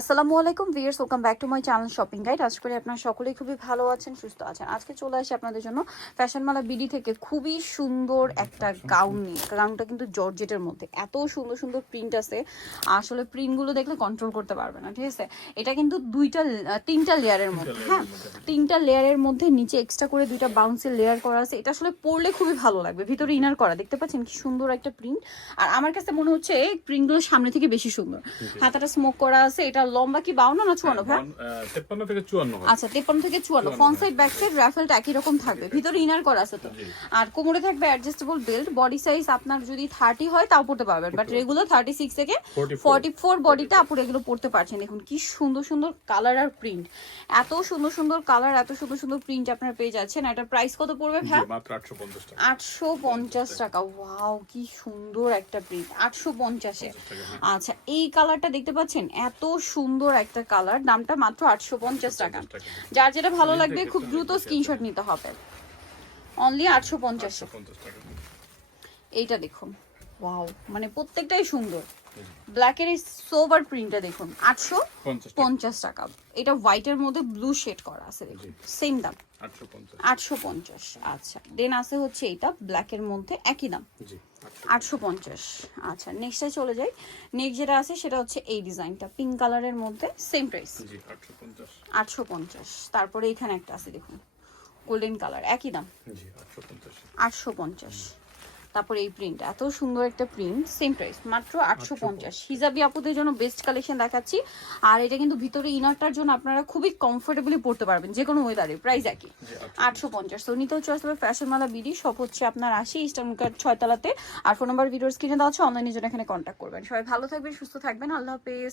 আসসালামু আলাইকুম viewers, welcome back to my channel shopping guide. আশা করি আপনারা সকলেই খুবই ভালো আছেন, সুস্থ আছেন। আজকে চলে আসি আপনাদের জন্য ফ্যাশনমালা বিডি থেকে খুবই সুন্দর একটা গাউন নিয়ে। গাউনটা কিন্তু জর্জেটের মধ্যে, এত সুন্দর সুন্দর প্রিন্ট আছে, আসলে প্রিন্টগুলো দেখলে কন্ট্রোল করতে পারবে না। ঠিক আছে, এটা কিন্তু তিনটা লেয়ারের মধ্যে, হ্যাঁ তিনটা লেয়ারের মধ্যে নিচে এক্সট্রা করে দুইটা বাউন্সের লেয়ার করা আছে। এটা আসলে পরলে খুবই ভালো লাগবে, ভিতরে ইনার করা, দেখতে পাচ্ছেন কি সুন্দর একটা প্রিন্ট। আর আমার কাছে মনে হচ্ছে এই প্রিন্টগুলো সামনে থেকে বেশি সুন্দর। হাতাটা স্মোক করা আছে। এটা লম্বা কি 52 না 54 ভাই? 53 থেকে 54। আচ্ছা 53 থেকে 54। ফ্রন্ট সাইড ব্যাক সাইড রাফেলটা একই রকম থাকবে, ভিতরে ইনার করা আছে তো। আর কোমরে থাকবে অ্যাডজাস্টেবল বেল্ট। বডি সাইজ আপনার যদি 30 হয় তাও পড়তে পারবেন, বাট রেগুলার 36 থেকে 44 বডিটা আপনি এগুলো পড়তে পারছেন। দেখুন কি সুন্দর সুন্দর কালার আর প্রিন্ট, এত সুন্দর সুন্দর কালার, এত সুন্দর সুন্দর প্রিন্ট আপনারা পেয়ে যাচ্ছেন। এটার প্রাইস কত পড়বে ভাই? মাত্র 850 টাকা। 850 টাকা। ওয়াও কি সুন্দর একটা প্রিন্ট, 850 এ। আচ্ছা এই কালারটা দেখতে পাচ্ছেন, এত সুন্দর একটা কালার, দামটা মাত্র 850 টাকা। যার যেটা ভালো লাগবে খুব দ্রুত স্ক্রিনশট নিতে হবে। অনলি 850 টাকা। এইটা দেখুন, ওয়াও মানে প্রত্যেকটাই সুন্দর। ব্ল্যাকের এই সোভার প্রিন্টটা দেখুন, 850 টাকা। এটা হোয়াইটের মধ্যে ব্লু শেড করা আছে, দেখুন সেম দাম 850। আচ্ছা দেন আছে হচ্ছে এইটা ব্ল্যাকের মধ্যে, একই দাম 850। আচ্ছা নেক্সটে চলে যাই। নেক্সট যেটা আছে সেটা হচ্ছে এই ডিজাইনটা, পিঙ্ক কালারের মধ্যে, সেম প্রাইস 850। তারপরে এখানে একটা আছে দেখুন গোল্ডেন কালার, একই দাম 850। তারপরে এই প্রিন্ট, এত সুন্দর একটা প্রিন্ট, সেম প্রাইস মাত্র 850। হিজাবি আপুদের জন্য বেস্ট কালেকশন দেখাচ্ছি। আর এটা কিন্তু ভিতরে ইনারটার জন্য আপনারা খুবই কমফোর্টেবলি পড়তে পারবেন যে কোনো ওয়েদারে। প্রাইস একই 850। তো নিতেও চলে আসবে ফ্যাশনমালা বিডি, সব হচ্ছে আপনার 80 ইস্টার্ন কার্ড 6 তলাতে। আর ফোন নাম্বার ভিডিওর স্ক্রিনে দেওয়া আছে, অনলাইনের জন্য এখানে কন্ট্যাক্ট করবেন। সবাই ভালো থাকবেন, সুস্থ থাকবেন, আল্লাহ হাফেজ।